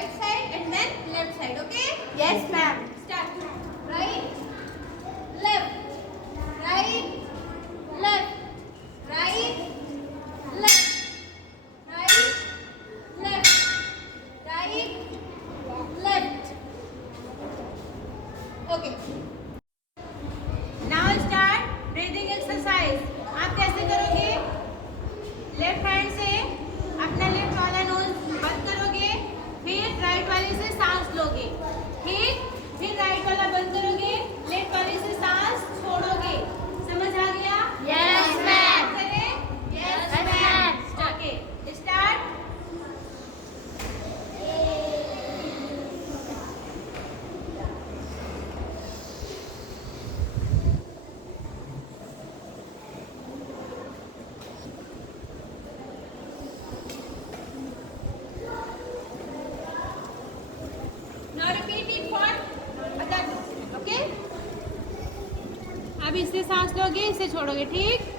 right side and then left side. Okay? Yes, ma'am. Start. Right, left, right, left, right, left, right, left, right, left. Okay. Now start breathing exercise. आप कैसे करोगे? Left hand से अपना left वाला knows बंद करोगे, फिर right वाले से सांस लोगे, ठीक? फिर राइट वाला बंद करोगे, लेफ्ट वाले से सांस छोड़ोगे। समझ आ गया? Yes, ma'am. करें? Yes, ma'am. Okay, start. Now repeat it for other. Okay? अब इससे सांस लोगे, इससे छोड़ोगे, ठीक?